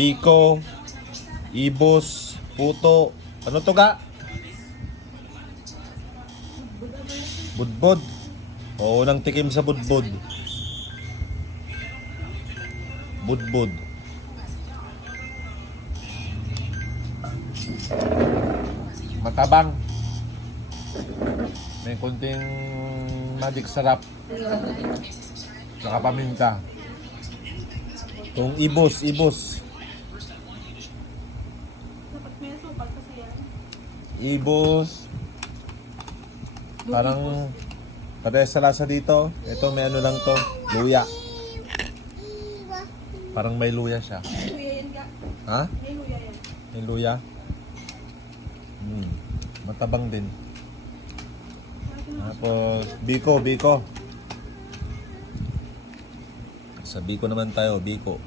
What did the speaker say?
biko, ibos, puto. Ano to ga? Budbod. Oo, nang tikim sa budbod. Budbod. Matabang. May konting magic sarap. Saka paminta. Itong ibos. Dapat may asukal kasi yan. Ibos. Parang parehas sa lasa dito. Ito may ano lang to. Luya. Parang may luya siya. Luya yan ka. Ha? May luya yan. May luya. Matabang din. Tapos biko. Sa biko naman tayo, biko.